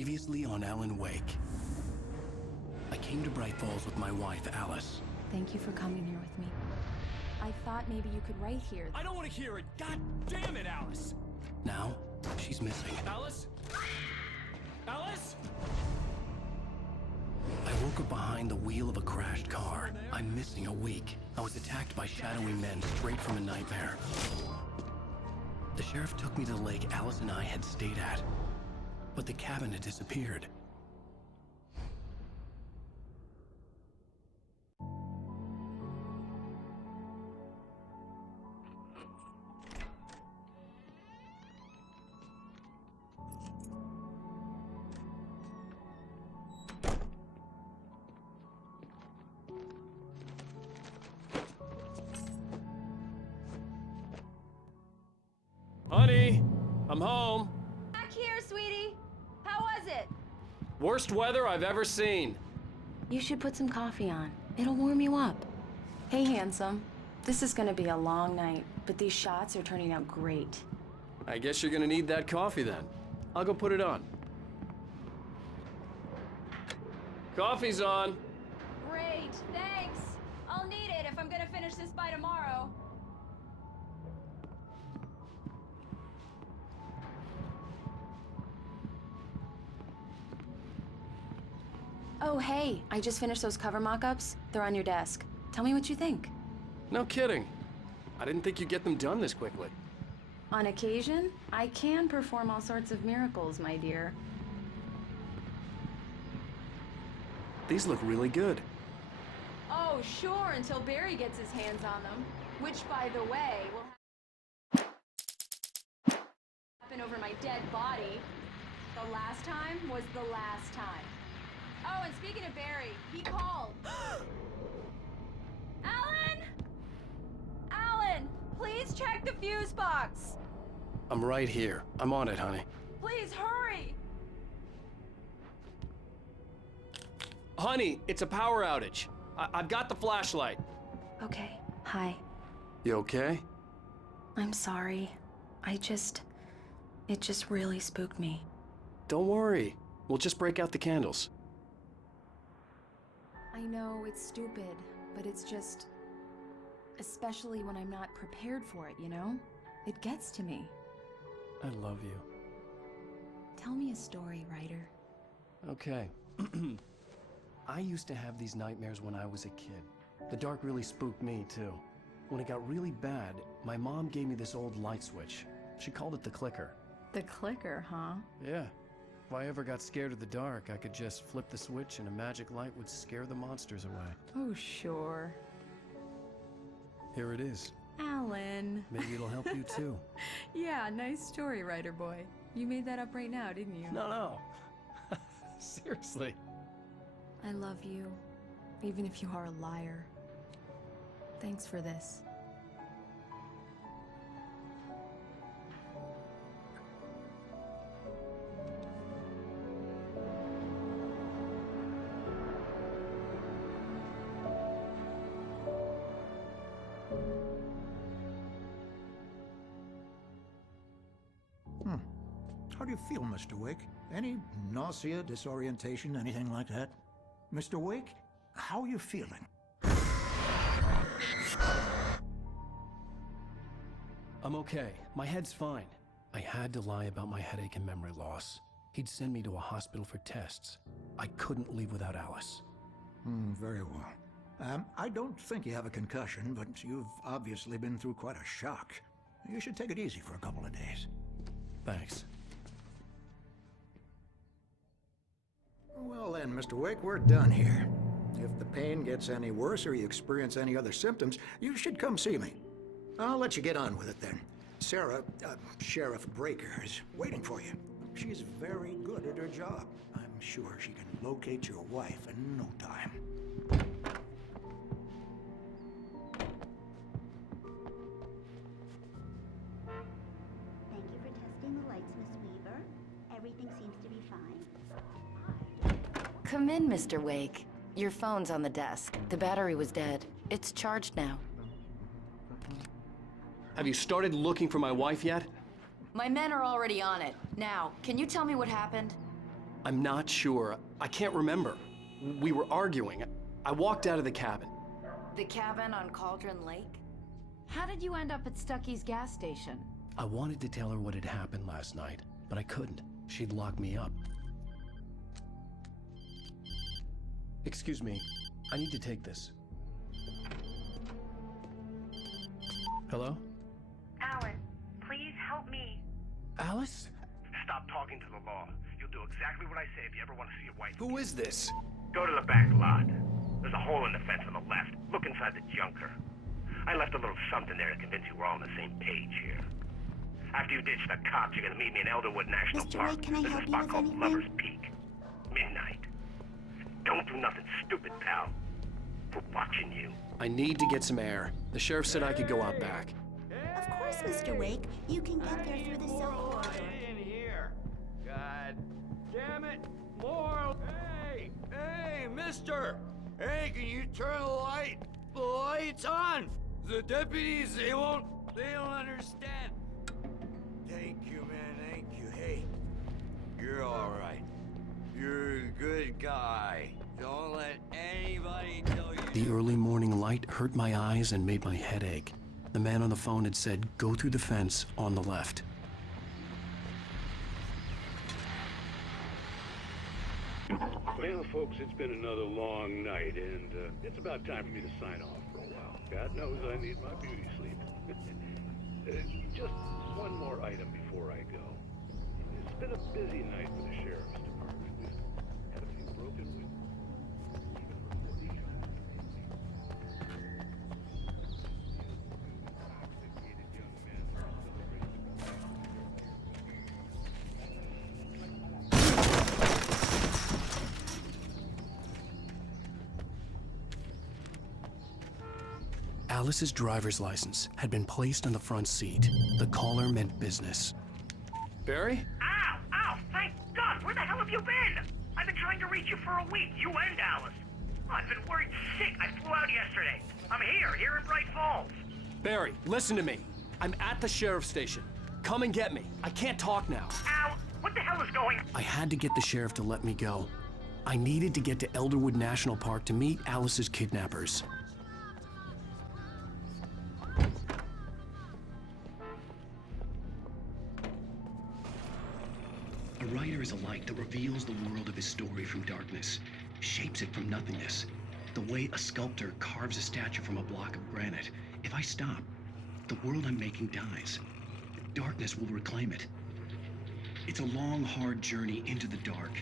Previously on Alan Wake. I came to Bright Falls with my wife, Alice. Thank you for coming here with me. I thought maybe you could write here. I don't want to hear it! God damn it, Alice! Now, she's missing. Alice? Alice? I woke up behind the wheel of a crashed car. I'm missing a week. I was attacked by shadowy men straight from a nightmare. The sheriff took me to the lake Alice and I had stayed at. But the cabin had disappeared. Honey, I'm home. Back here, sweetie. How was it? Worst weather I've ever seen. You should put some coffee on. It'll warm you up. Hey, handsome. This is gonna be a long night, but these shots are turning out great. I guess you're gonna need that coffee then. I'll go put it on. Coffee's on. Great, thanks. I'll need it if I'm gonna finish this by tomorrow. Oh, hey, I just finished those cover mock-ups. They're on your desk. Tell me what you think. No kidding. I didn't think you'd get them done this quickly. On occasion, I can perform all sorts of miracles, my dear. These look really good. Oh, sure, until Barry gets his hands on them. Which, by the way, will happen over my dead body. The last time was the last time. Oh, and speaking of Barry, he called. Alan! Alan, please check the fuse box. I'm right here. I'm on it, honey. Please hurry. Honey, it's a power outage. I've got the flashlight. Okay, hi. You okay? I'm sorry. It just really spooked me. Don't worry. We'll just break out the candles. I know it's stupid, but it's just... especially when I'm not prepared for it, you know? It gets to me. I love you. Tell me a story, writer. Okay. I used to have these nightmares when I was a kid. The dark really spooked me, too. When it got really bad, my mom gave me this old light switch. She called it the clicker. The clicker, huh? Yeah. If I ever got scared of the dark, I could just flip the switch and a magic light would scare the monsters away. Oh, sure. Here it is. Alan. Maybe it'll help you, too. Yeah, nice story, writer boy. You made that up right now, didn't you? No. Seriously. I love you, even if you are a liar. Thanks for this. How do you feel, Mr. Wake? Any nausea, disorientation, anything like that? Mr. Wake, how are you feeling? I'm okay. My head's fine. I had to lie about my headache and memory loss. He'd send me to a hospital for tests. I couldn't leave without Alice. Very well. I don't think you have a concussion, but you've obviously been through quite a shock. You should take it easy for a couple of days. Thanks. Well then, Mr. Wake, we're done here. If the pain gets any worse or you experience any other symptoms, you should come see me. I'll let you get on with it then. Sarah, Sheriff Breaker, is waiting for you. She's very good at her job. I'm sure she can locate your wife in no time. Thank you for testing the lights, Miss Weaver. Everything seems to be fine. Come in, Mr. Wake. Your phone's on the desk. The battery was dead. It's charged now. Have you started looking for my wife yet? My men are already on it. Now, can you tell me what happened? I'm not sure. I can't remember. We were arguing. I walked out of the cabin. The cabin on Cauldron Lake? How did you end up at Stucky's gas station? I wanted to tell her what had happened last night, but I couldn't. She'd lock me up. Excuse me. I need to take this. Hello? Alice, please help me. Alice? Stop talking to the law. You'll do exactly what I say if you ever want to see your wife. Who is this? Go to the back lot. There's a hole in the fence on the left. Look inside the junker. I left a little something there to convince you we're all on the same page here. After you ditch the cops, you're gonna meet me in Elderwood National Mr. Park. Wade, can I There's help a you spot with called anything? Lover's Peak. Midnight. Don't do nothing stupid, pal. We're watching you. I need to get some air. The sheriff said I could go out back. Of course, Mr. Wake. You can get there through the cell corridor. In here. God damn it. More. Hey, mister. Hey, can you turn the lights on? The deputies, they don't understand. Thank you, man, thank you. Hey, you're all right. You're a good guy. Don't let anybody tell you. The early morning light hurt my eyes and made my head ache. The man on the phone had said, go through the fence on the left. Well, folks, it's been another long night, and it's about time for me to sign off for a while. God knows I need my beauty sleep. Just one more item before I go. It's been a busy night for the sheriff's department. We've had a few broken windows. Even reported intoxicated young men Alice's driver's license had been placed on the front seat. The caller meant business. Barry? Ow! Ow! Thank God! Where the hell have you been? I've been trying to reach you for a week, you and Alice. I've been worried sick. I flew out yesterday. I'm here in Bright Falls. Barry, listen to me. I'm at the sheriff's station. Come and get me. I can't talk now. Ow! What the hell is going? I had to get the sheriff to let me go. I needed to get to Elderwood National Park to meet Alice's kidnappers. A writer is a light that reveals the world of his story from darkness, shapes it from nothingness. The way a sculptor carves a statue from a block of granite. If I stop, the world I'm making dies. Darkness will reclaim it. It's a long, hard journey into the dark.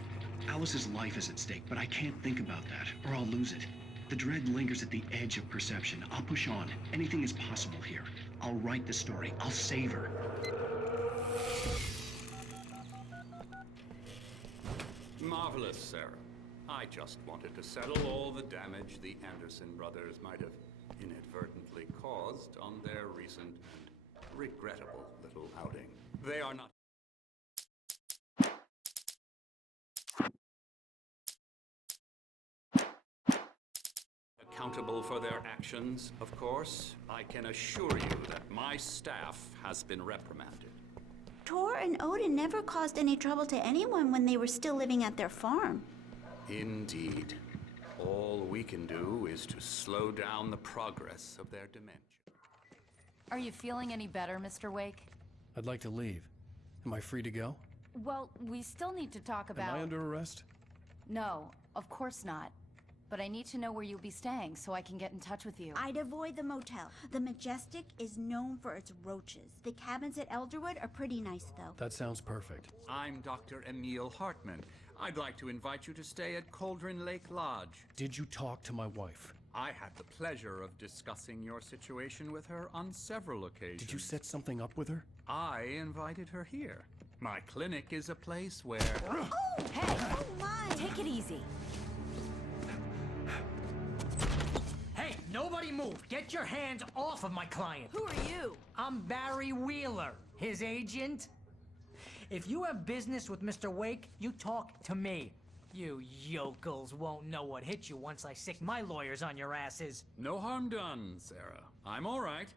Alice's life is at stake, but I can't think about that, or I'll lose it. The dread lingers at the edge of perception. I'll push on. Anything is possible here. I'll write the story. I'll save her. Marvelous, Sarah. I just wanted to settle all the damage the Anderson brothers might have inadvertently caused on their recent and regrettable little outing. They are not accountable for their actions, of course. I can assure you that my staff has been reprimanded. Tor and Odin never caused any trouble to anyone when they were still living at their farm. Indeed. All we can do is to slow down the progress of their dementia. Are you feeling any better, Mr. Wake? I'd like to leave. Am I free to go? Well, we still need to talk about... Am I under arrest? No, of course not. But I need to know where you'll be staying so I can get in touch with you. I'd avoid the motel. The Majestic is known for its roaches. The cabins at Elderwood are pretty nice, though. That sounds perfect. I'm Dr. Emil Hartman. I'd like to invite you to stay at Cauldron Lake Lodge. Did you talk to my wife? I had the pleasure of discussing your situation with her on several occasions. Did you set something up with her? I invited her here. My clinic is a place where... Oh! Hey! Oh, my! Take it easy. Hey, nobody move! Get your hands off of my client! Who are you? I'm Barry Wheeler, his agent. If you have business with Mr. Wake, you talk to me. You yokels won't know what hit you once I sick my lawyers on your asses. No harm done, Sarah. I'm all right.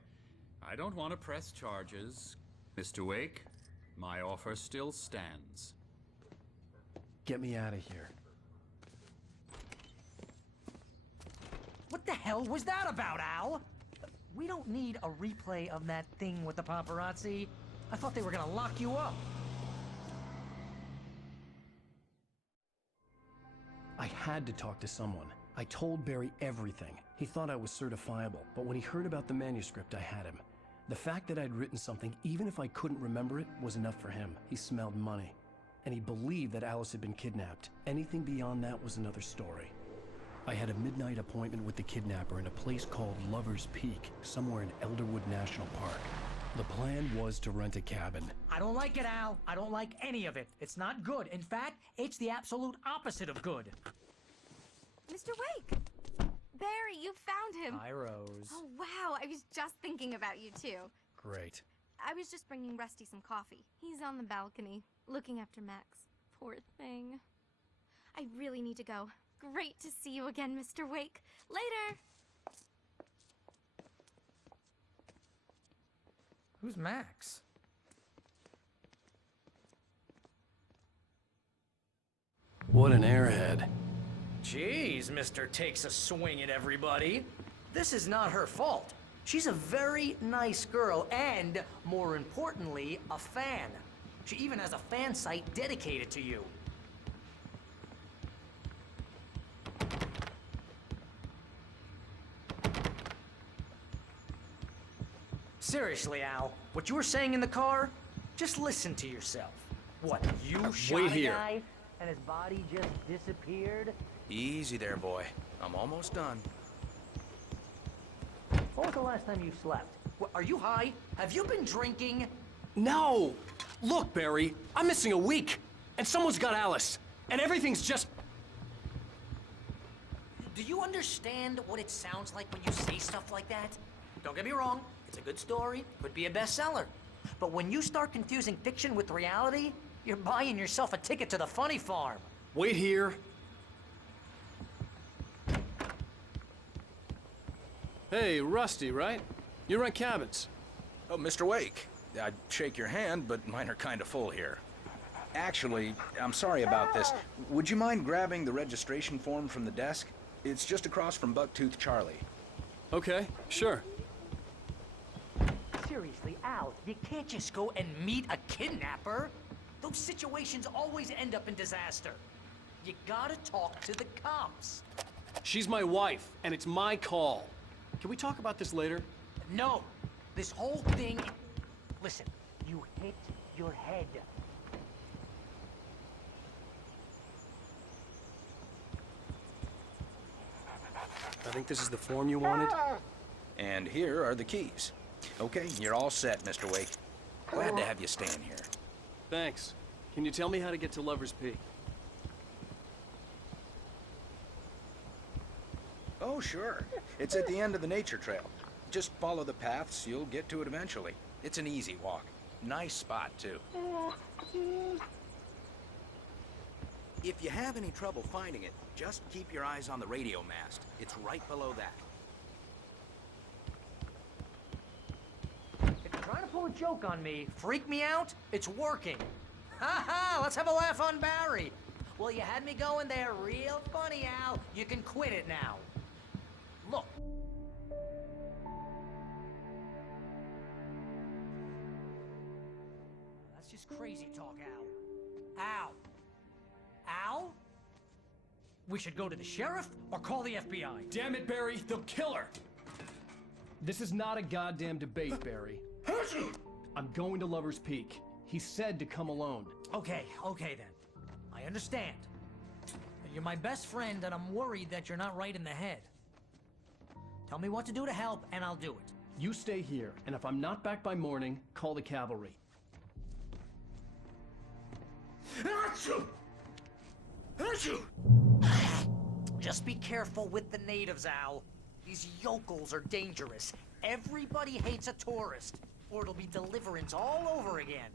I don't want to press charges. Mr. Wake, my offer still stands. get me out of here. What the hell was that about, Al? We don't need a replay of that thing with the paparazzi. I thought they were gonna lock you up. I had to talk to someone. I told Barry everything. He thought I was certifiable, but when he heard about the manuscript, I had him. The fact that I'd written something, even if I couldn't remember it, was enough for him. He smelled money. And he believed that Alice had been kidnapped. Anything beyond that was another story. I had a midnight appointment with the kidnapper in a place called Lover's Peak, somewhere in Elderwood National Park. The plan was to rent a cabin. I don't like it, Al. I don't like any of it. It's not good. In fact, it's the absolute opposite of good. Mr. Wake! Barry, you found him! Hi, Rose. Oh, wow. I was just thinking about you, too. Great. I was just bringing Rusty some coffee. He's on the balcony, looking after Max. Poor thing. I really need to go. Great to see you again, Mr. Wake. Later! Who's Max? What an airhead. Jeez, Mr. Takes a swing at everybody. This is not her fault. She's a very nice girl and, more importantly, a fan. She even has a fan site dedicated to you. Seriously, Al, what you were saying in the car, just listen to yourself. What, you shot wait a here. guy and his body just disappeared? Easy there, boy. I'm almost done. When was the last time you slept? What, are you high? Have you been drinking? No! Look, Barry, I'm missing a week, and someone's got Alice, and everything's just... Do you understand what it sounds like when you say stuff like that? Don't get me wrong, it's a good story, could be a bestseller. But when you start confusing fiction with reality, you're buying yourself a ticket to the funny farm. Wait here. Hey, Rusty, right? You rent cabins. Oh, Mr. Wake. I'd shake your hand, but mine are kind of full here. Actually, I'm sorry about this. Would you mind grabbing the registration form from the desk? It's just across from Bucktooth Charlie. Okay, sure. Seriously, Al, you can't just go and meet a kidnapper. Those situations always end up in disaster. You gotta talk to the cops. She's my wife, and it's my call. Can we talk about this later? No, this whole thing... Listen, you hit your head. I think this is the form you wanted. And here are the keys. Okay, you're all set, Mr. Wake. Glad to have you staying here. Thanks. Can you tell me how to get to Lover's Peak? Oh, sure. It's at the end of the nature trail. Just follow the paths, you'll get to it eventually. It's an easy walk. Nice spot, too. If you have any trouble finding it, just keep your eyes on the radio mast. It's right below that. If you're trying to pull a joke on me, freak me out, it's working. Ha ha, let's have a laugh on Barry. Well, you had me going there real funny, Al. You can quit it now. Look. That's just crazy talk, Al. Al. Al? We should go to the sheriff or call the FBI. Damn it, Barry, they'll kill her! This is not a goddamn debate, Barry. I'm going to Lover's Peak. He said to come alone. Okay then. I understand. You're my best friend, and I'm worried that you're not right in the head. Tell me what to do to help, and I'll do it. You stay here, and if I'm not back by morning, call the cavalry. Just be careful with the natives, Al. These yokels are dangerous. Everybody hates a tourist, or it'll be deliverance all over again.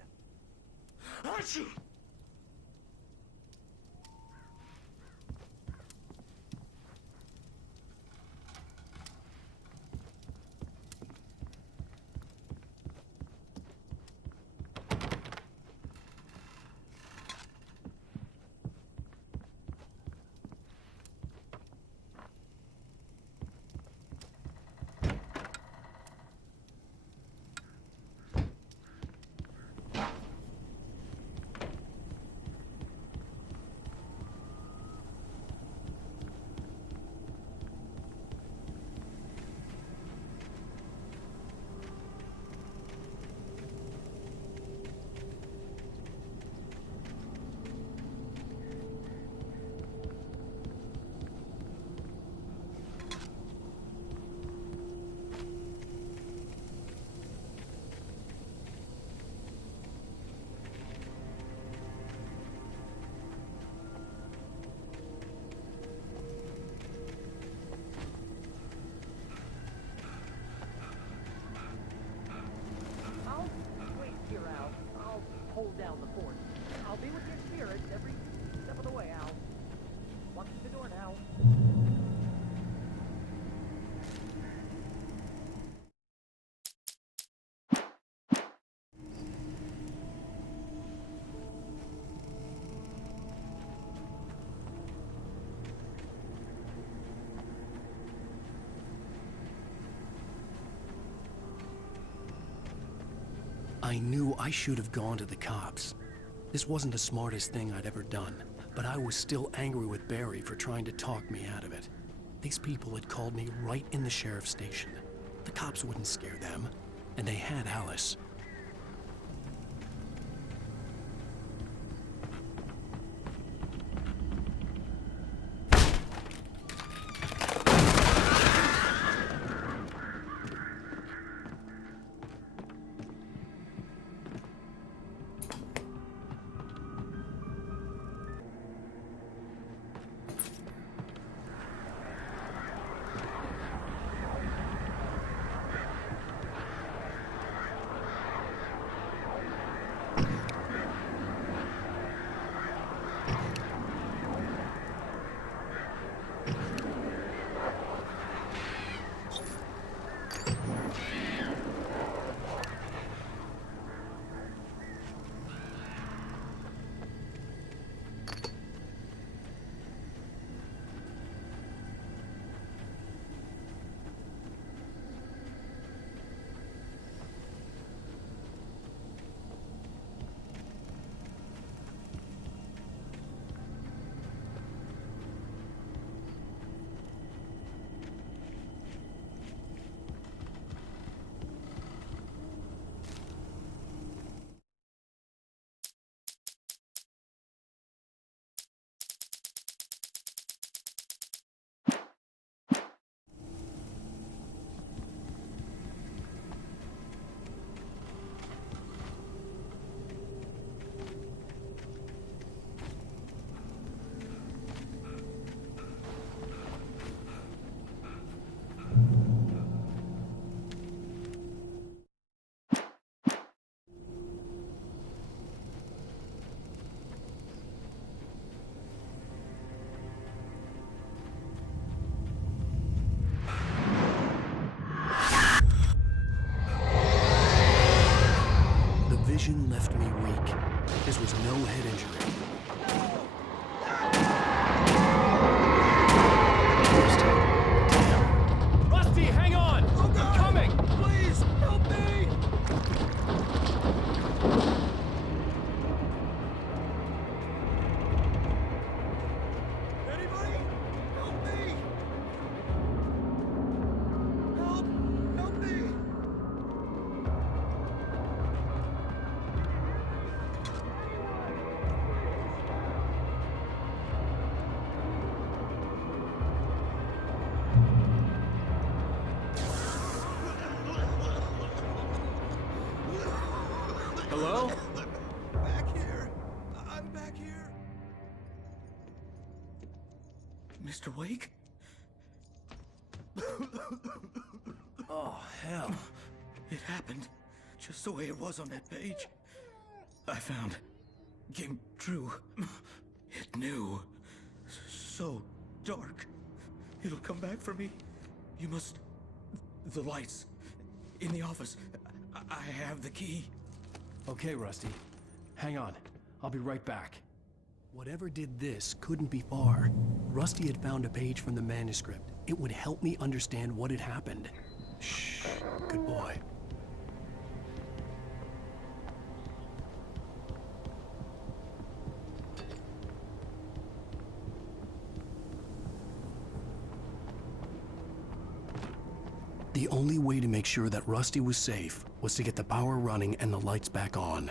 I knew I should have gone to the cops. This wasn't the smartest thing I'd ever done, but I was still angry with Barry for trying to talk me out of it. These people had called me right in the sheriff's station. The cops wouldn't scare them, and they had Alice. Vision left me weak. This was no head injury. Rusty, hang on! I'm coming! Please, help me! Anybody? Help me! Help me! Hello? Back here. I'm back here. Mr. Wake? Oh, hell. It happened just the way it was on that page. I found. Came true. It knew. So dark. It'll come back for me. You must. The lights. In the office. I have the key. Okay, Rusty. Hang on. I'll be right back. Whatever did this couldn't be far. Rusty had found a page from the manuscript. It would help me understand what had happened. Shh. Good boy. The only way to make sure that Rusty was safe was to get the power running and the lights back on.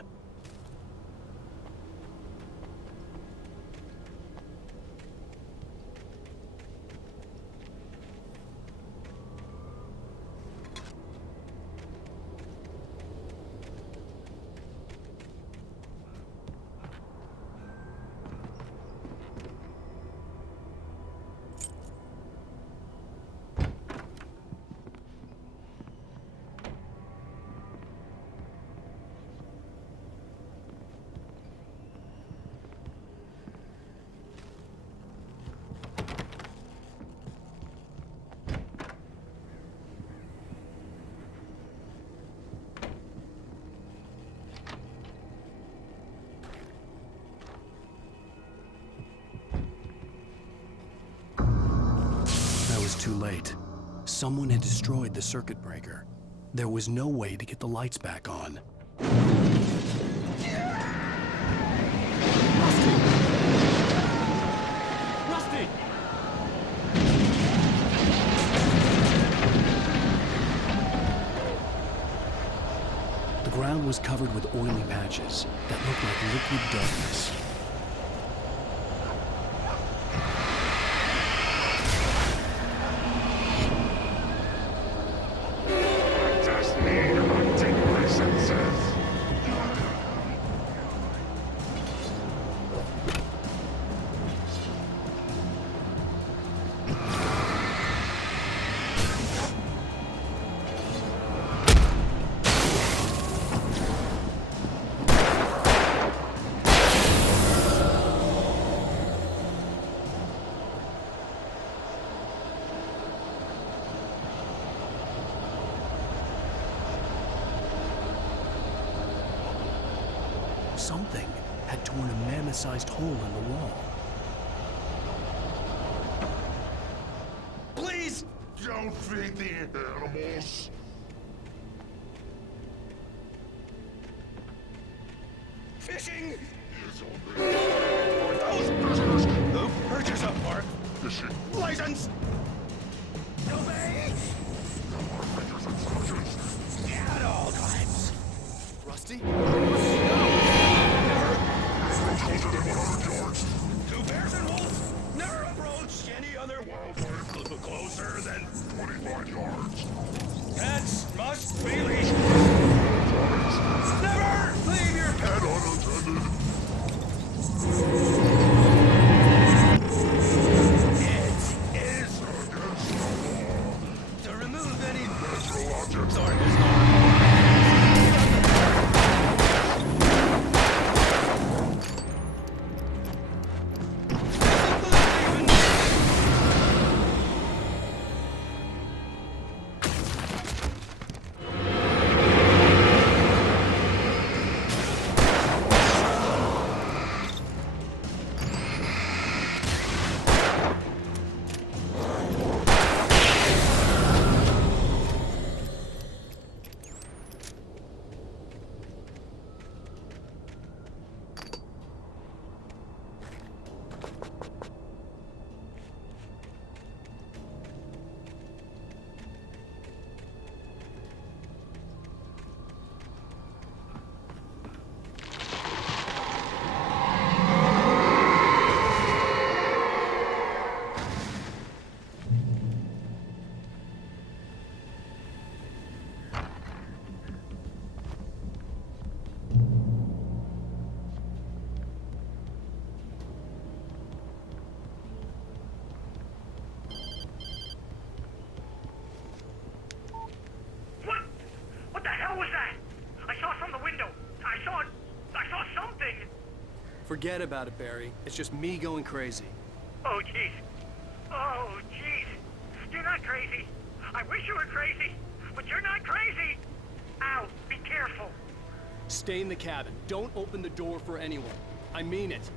Too late. Someone had destroyed the circuit breaker. There was no way to get the lights back on. was covered with oily patches that looked like liquid darkness. Just need hunting licenses. Something had torn a mammoth-sized hole in the wall. Please! Don't feed the animals. Fishing! Is for those prisoners. Who purchase a park Fishing. license? Obey! Ranger's instructions. At all times. Rusty? Closer than 100 yards. Two bears and wolves never approach any other wildlife closer than 25 yards. pets must be leashed. Never leave your pet Unattended. It is Against the law. to remove any Natural objects. or is not. What the hell was that? I saw it from the window. I saw something. Forget about it, Barry. It's just me going crazy. Oh, jeez. Oh, jeez. You're not crazy. I wish you were crazy, but you're not crazy. Ow, be careful. Stay in the cabin. Don't open the door for anyone. I mean it.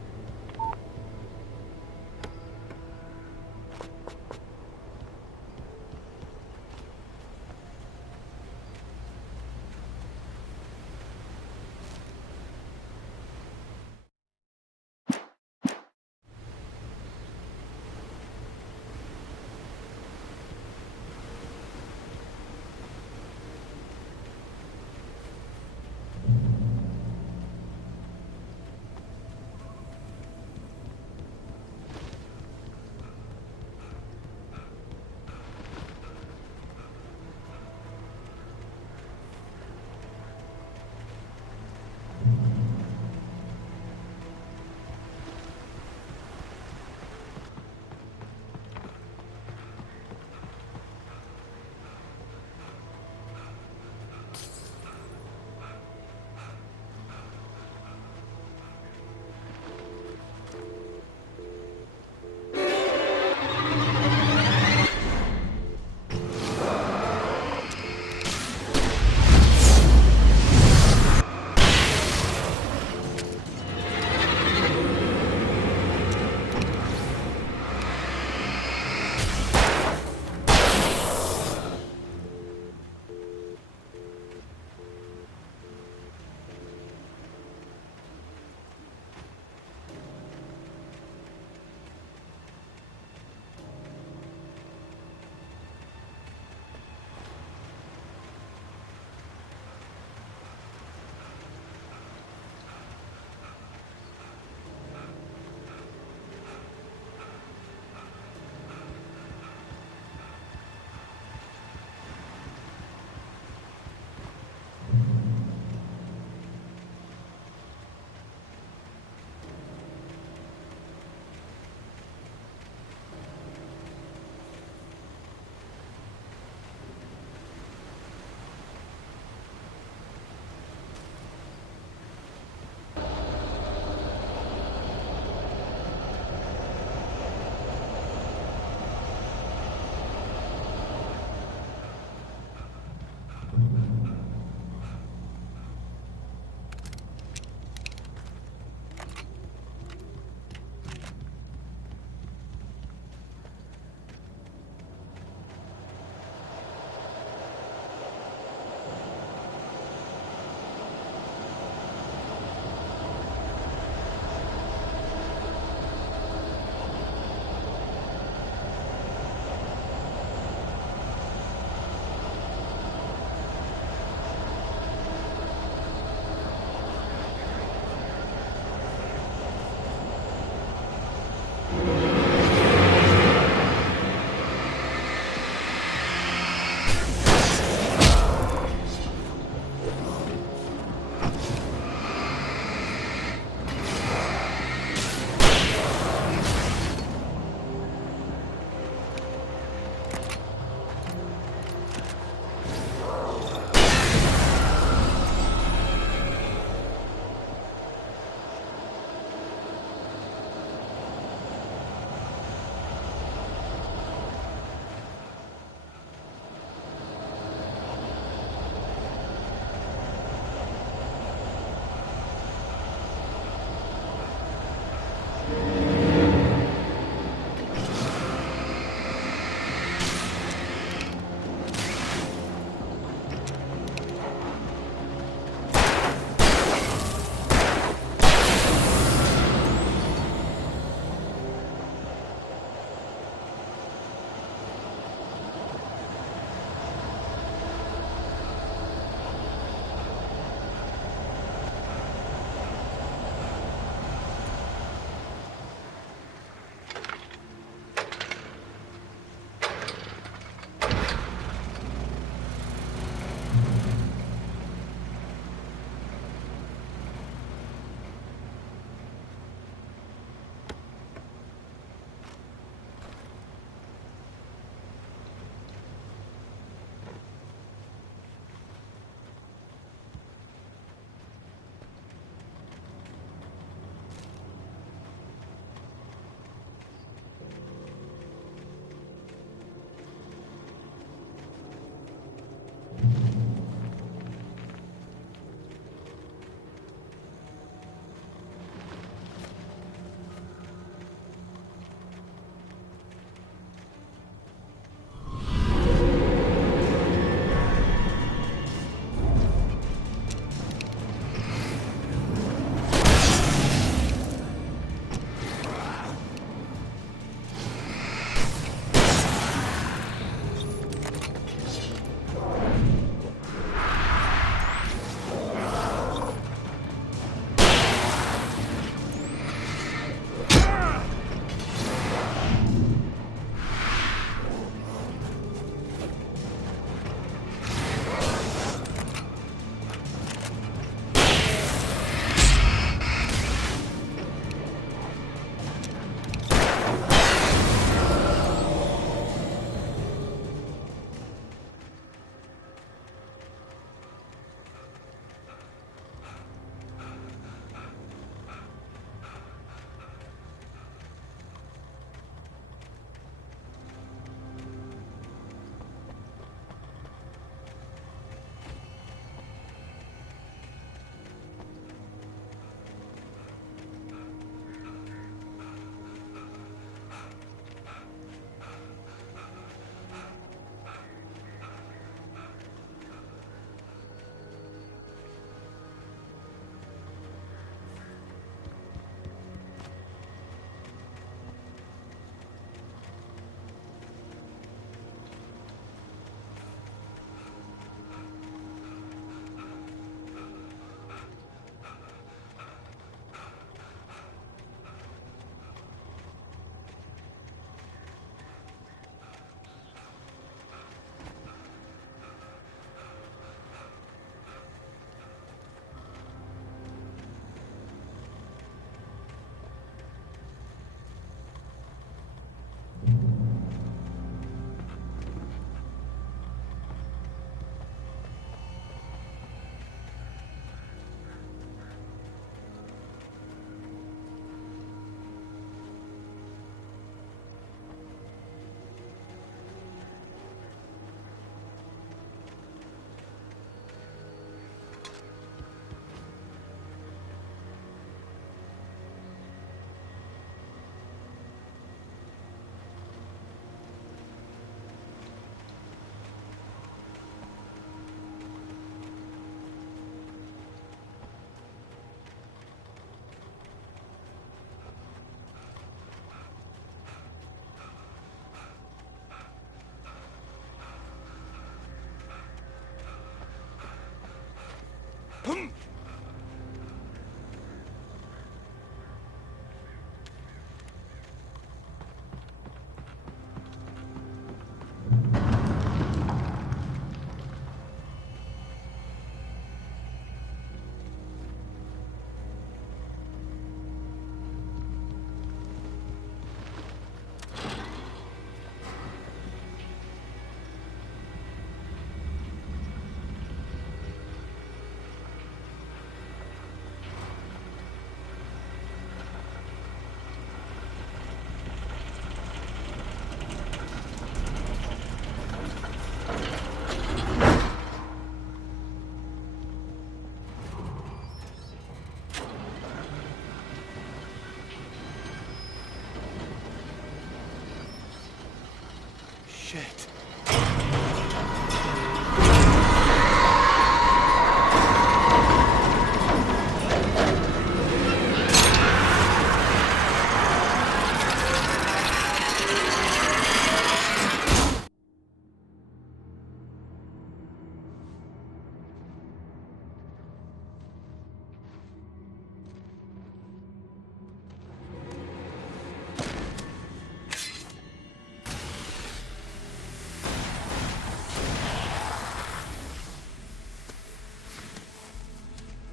Shit.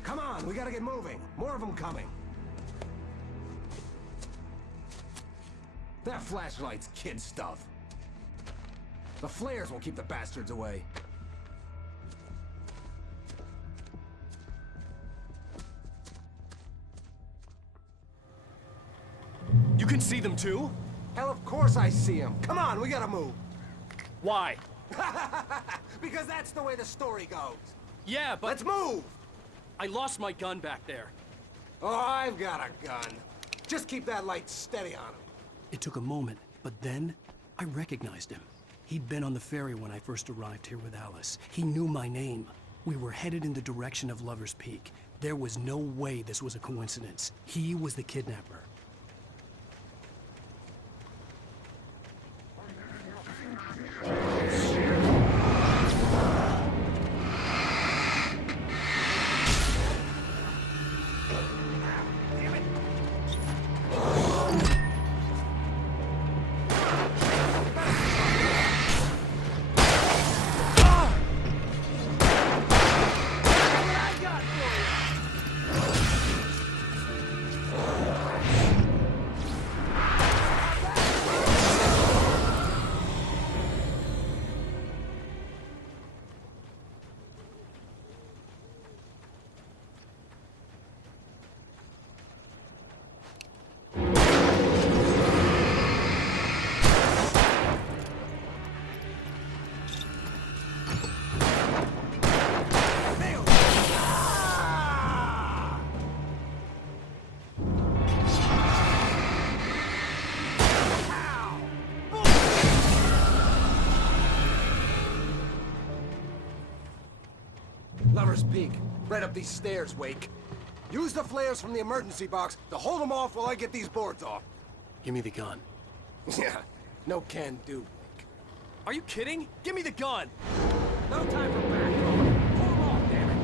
Come on, we gotta get moving. More of them coming. That flashlight's kid stuff. The flares will keep the bastards away. You can see them too? Hell, of course I see them. Come on, we gotta move. Why? Because that's the way the story goes. Yeah, but... Let's move! I lost my gun back there. Oh, I've got a gun. Just keep that light steady on him. It took a moment, but then I recognized him. He'd been on the ferry when I first arrived here with Alice. He knew my name. We were headed in the direction of Lover's Peak. There was no way this was a coincidence. He was the kidnapper. Lover's Peak. Right up these stairs, Wake. Use the flares from the emergency box to hold them off while I get these boards off. Give me the gun. Yeah, no can do, Wake. Are you kidding? Give me the gun! No time for back. Pull them off, damn it.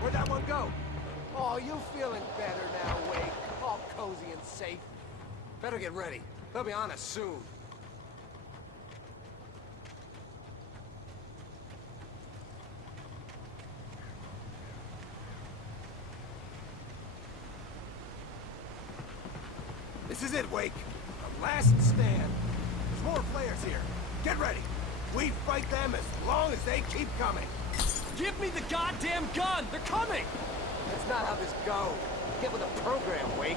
Where'd that one go? Oh, you feeling better now, Wake? All cozy and safe. Better get ready. They'll be on us soon. This is it, Wake. Our last stand. There's more flares here. Get ready. We fight them as long as they keep coming. Give me the goddamn gun! They're coming! That's not how this goes. Get with the program, Wake.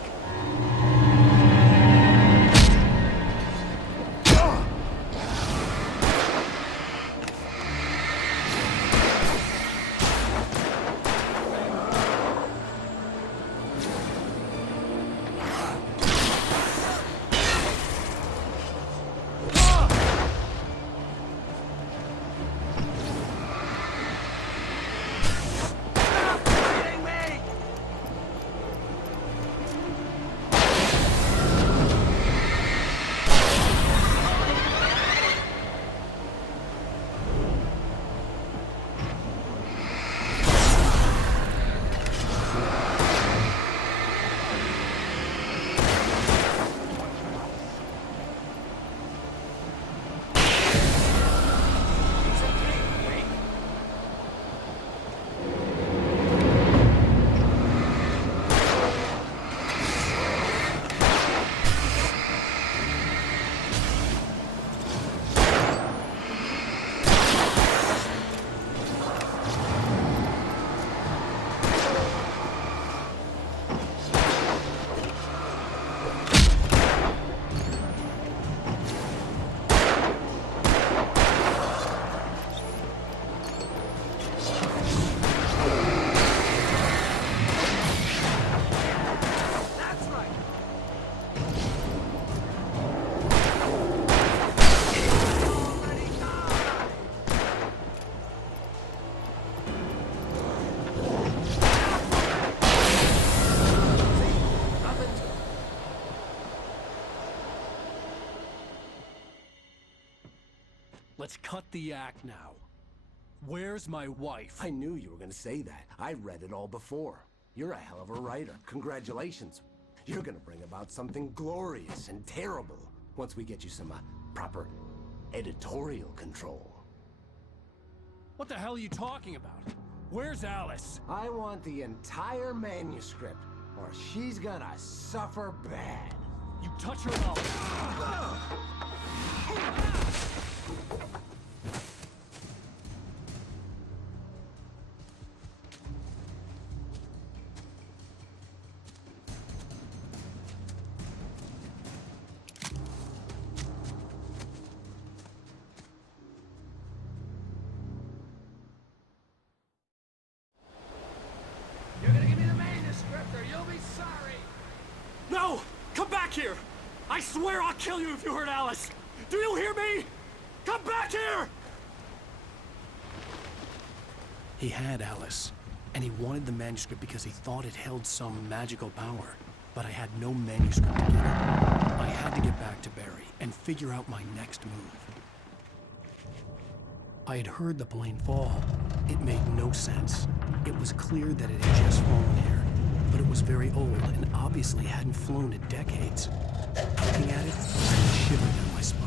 cut the act now. Where's my wife? I knew you were gonna say that. I read it all before. You're a hell of a writer. Congratulations. You're gonna bring about something glorious and terrible once we get you some proper editorial control. What the hell are you talking about? Where's Alice? I want the entire manuscript, or she's gonna suffer bad. You touch her and I'll... You're gonna give me the manuscript or you'll be sorry! No! Come back here! I swear I'll kill you if you hurt Alice! Do you hear me? Come back here! He had Alice, and he wanted the manuscript because he thought it held some magical power. But I had no manuscript to give him. I had to get back to Barry and figure out my next move. I had heard the plane fall. It made no sense. It was clear that it had just fallen here, but it was very old and obviously hadn't flown in decades. Looking at it, I was shivering down my spine.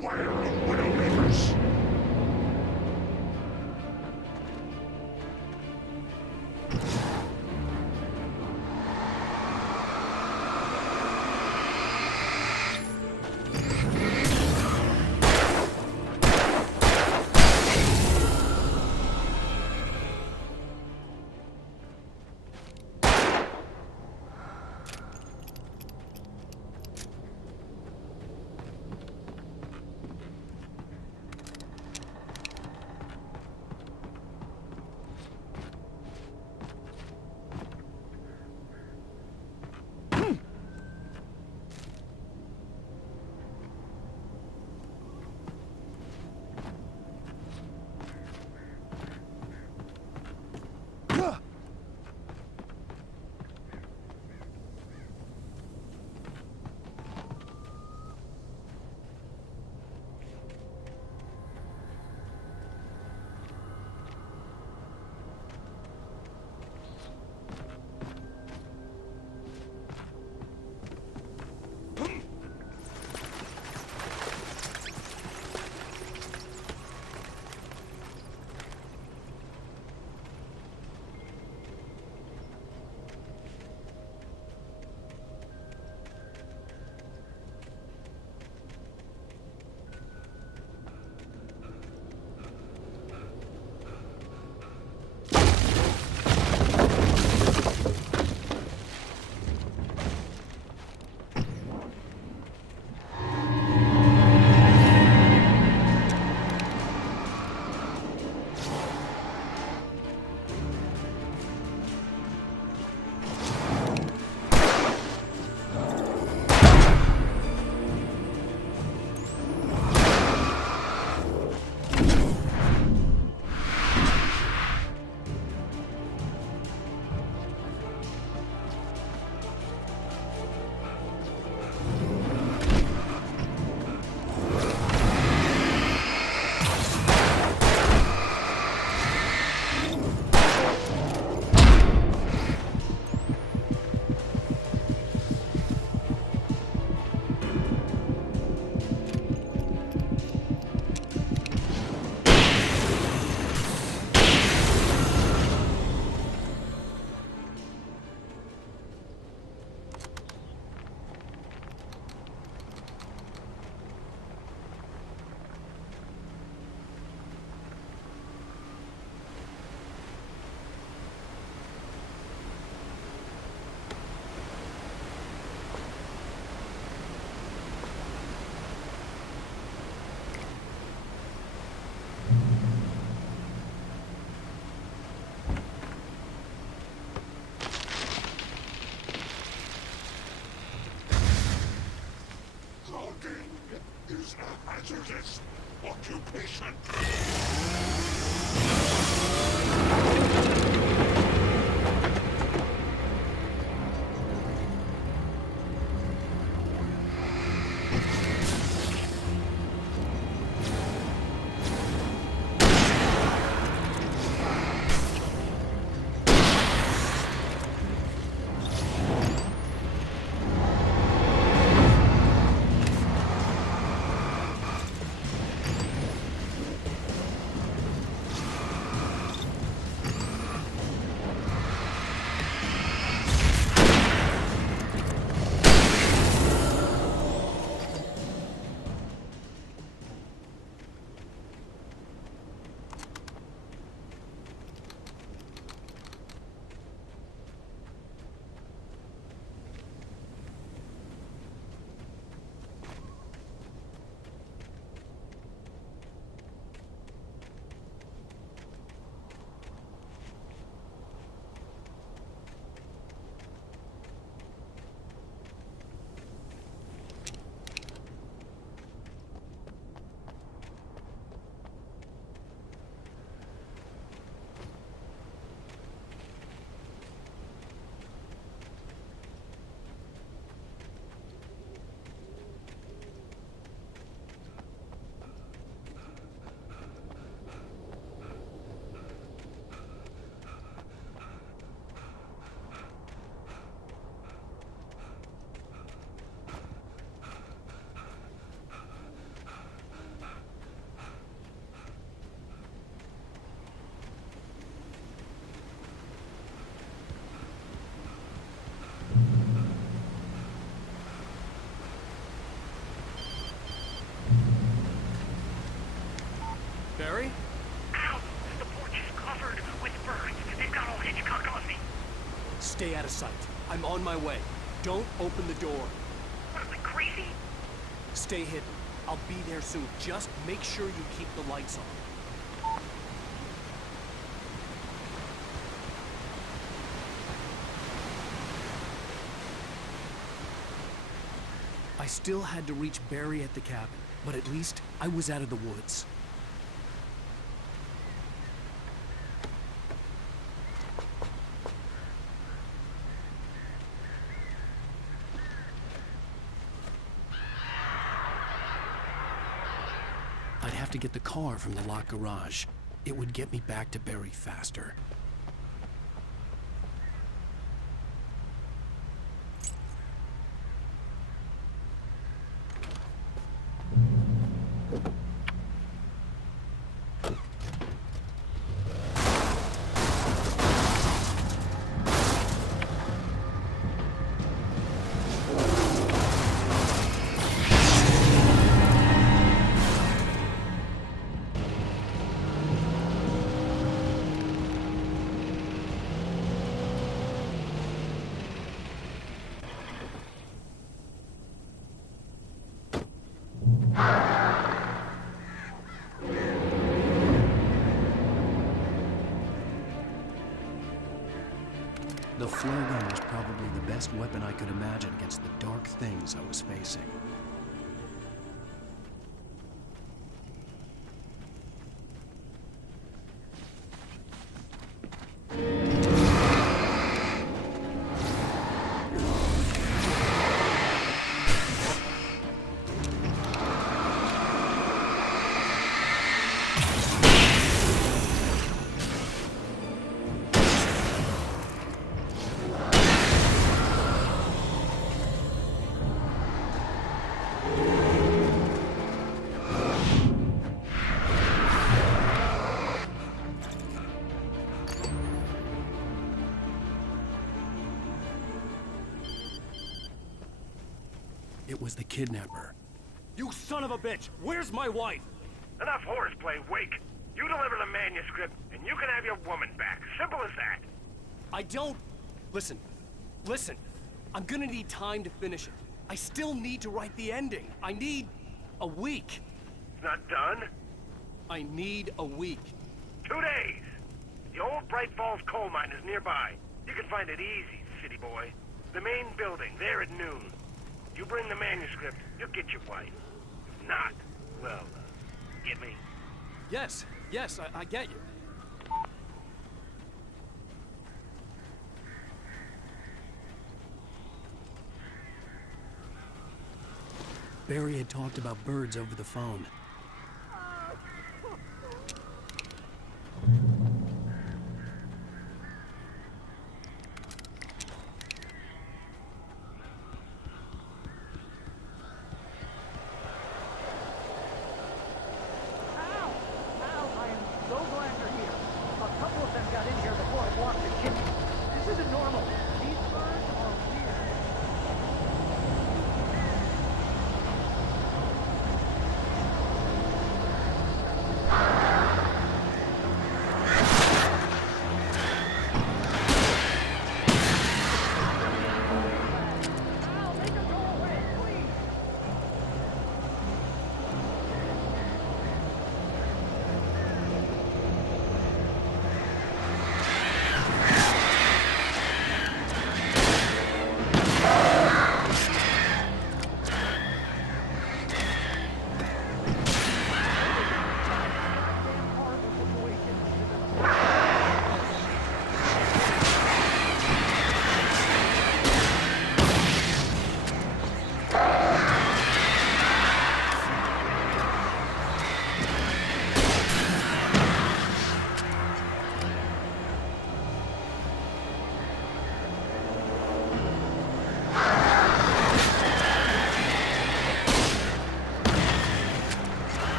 Beware of Widowmakers! is a hazardous occupation. Barry? Ow! The porch is covered with birds. They've got all Hitchcock on me. Stay out of sight. I'm on my way. Don't open the door. What, am I crazy? Stay hidden. I'll be there soon. Just make sure you keep the lights on. I still had to reach Barry at the cabin, but at least I was out of the woods. I'd have to get the car from the locked garage. It would get me back to Barry faster. The flare gun was probably the best weapon I could imagine against the dark things I was facing. It was the kidnapper. You son of a bitch! Where's my wife? Enough horseplay, Wake. You deliver the manuscript, and you can have your woman back. Simple as that. I don't... Listen. Listen. I'm gonna need time to finish it. I still need to write the ending. I need... a week. It's not done? I need a week. 2 days. The old Bright Falls coal mine is nearby. You can find it easy, city boy. The main building, there at noon. You bring the manuscript, you'll get your wife. If not, well, get me? Yes, I get you. Barry had talked about birds over the phone.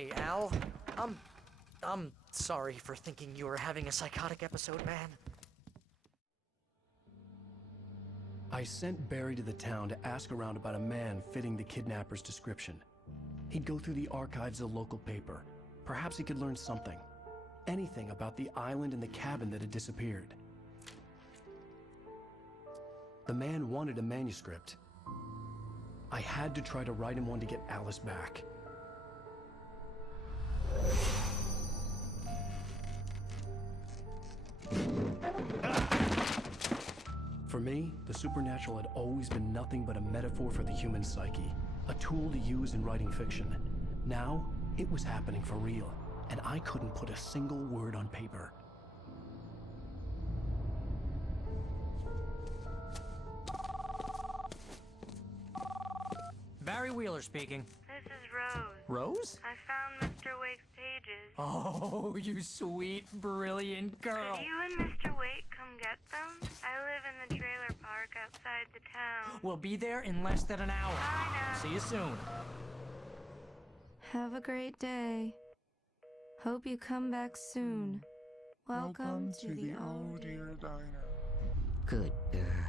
Hey, Al. I'm sorry for thinking you were having a psychotic episode, man. I sent Barry to the town to ask around about a man fitting the kidnapper's description. He'd go through the archives of the local paper. Perhaps he could learn something. Anything about the island and the cabin that had disappeared. The man wanted a manuscript. I had to try to write him one to get Alice back. For me, the supernatural had always been nothing but a metaphor for the human psyche, a tool to use in writing fiction. Now, it was happening for real, and I couldn't put a single word on paper. Barry Wheeler speaking. This is Rose. Rose? I found Mr. Wake's pages. Oh, you sweet, brilliant girl. Could you and Mr. Wake come get them? I live in the trailer park outside the town. We'll be there in less than an hour. Bye now. See you soon. Have a great day. Hope you come back soon. Welcome to the Old Dear Diner. Good girl.